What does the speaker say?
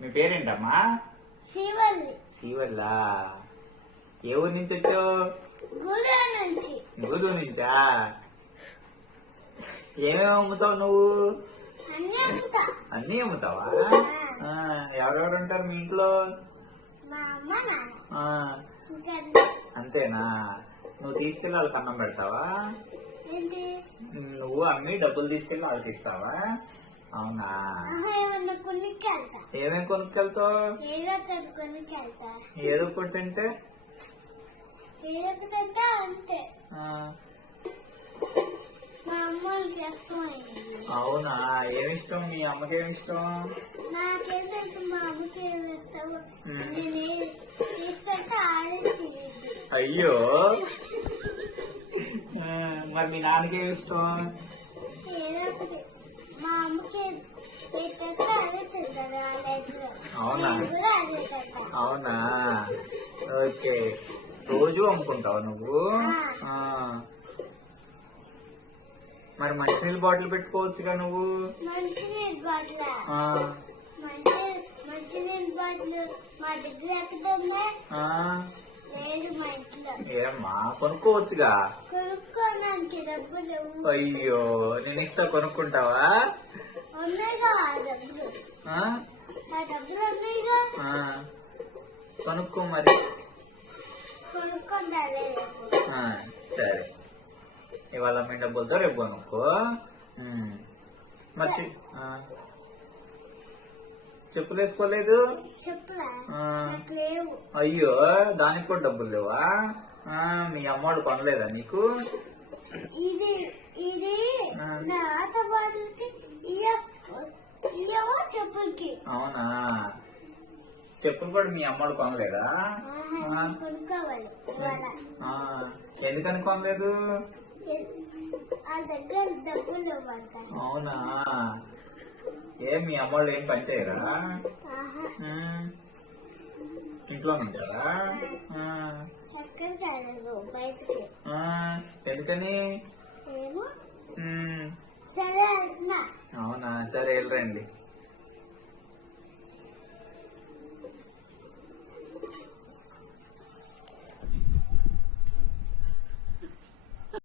మీ పేరేంటమ్మా? శివల్లి. శివల్లా? ఏ ఊరి నుంచి వచ్చావు? గూడూరు నుంచి. గూడూరు నుంచా? ఏమేమి అమ్ముతావు నువ్వు? అన్నీ అమ్ముతా. అన్నీ అమ్ముతావా? ఎవరెవరు ఉంటారు మీ ఇంట్లో? మా అమ్మ నాన్న. ఇంకా అంతేనా? నువ్వు తీసుకెళ్ళి వాళ్ళకి అన్నం పెడతావా? ఏంటి? నువ్వు అమ్మి డబ్బులు తీసుకెళ్ళి వాళ్ళకి ఇస్తావా? అవునా? ఏమన్నా కొనుక్కెళ్తా. ఏమేమి కొనుక్కెళ్తావు? ఏదో ఒకటి కొనుక్కెళ్తా. ఏదో ఒకటి అంటే? ఏదో ఒకటి అంటే అంతే. మా అమ్మ ఇష్టమైంది. అవునా? ఏమిష్టం? మీ అమ్మకి ఏమిష్టం? నాకేం తెలుసు మా అమ్మకి ఏమి ఇష్టం. నేను తీసుకుంటే ఆడే తినేది. అయ్యో, మరి మీ నాన్నకి ఏమి ఇష్టం? ఏదో ఒకటి మా అమ్మకి పెట్టేస్తే అదే తింటారు. ఆ లైఫ్లో. అవునా? అదే తింటా. అవునా? ఓకే. రోజు అమ్ముకుంటావు నువ్వు? మరి మంచినీళ్ళు బాటిల్ పెట్టుకోవచ్చుగా నువ్వు? మంచినీళ్ళు బాటిల్ మంచినీళ్ళు బాటిల్ మా దగ్గర ఎక్కడుందా? లేదు మా ఇంట్లో. ఏమ్మా, కొనుక్కోవచ్చుగా? కొనుక్కోడానికి డబ్బులు లేవు. అయ్యో, నేను ఇస్తా, కొనుక్కుంటావా? ఉన్నాయిగా ఆ డబ్బులు. ఆ డబ్బులు ఉన్నాయిగా. కొనుక్కో మరి. కొనుక్కుంటాలే. సరే, ఇవాళ మీ డబ్బులతో రేపు కొనుక్కో. మరి చెప్పులు వేసుకోలేదు? చెప్పులా? అయ్యో, దానికి కూడా డబ్బులు లేవా? మీ అమ్మోడు కొనలేదా నీకు? ఇది ఇది నా ఆట బాటిల్కి ఇయ్యవా చెప్పులకి? అవునా? చెప్పులు కూడా మీ అమ్మోడు కొనలేదా? కొనుక్కోవాలి. ఎందుకని కొనలేదు? ఆ దగ్గర డబ్బులు ఇవ్వంట. అవునా? మీ అమ్మోళ్ళు ఏం పని చేయరా? ఇంట్లో ఉంటారా? ఎక్కడికి వెళ్ళదు, బయటకి. ఎందుకని? సరే. అవునా? సరే, వెళ్ళరండి.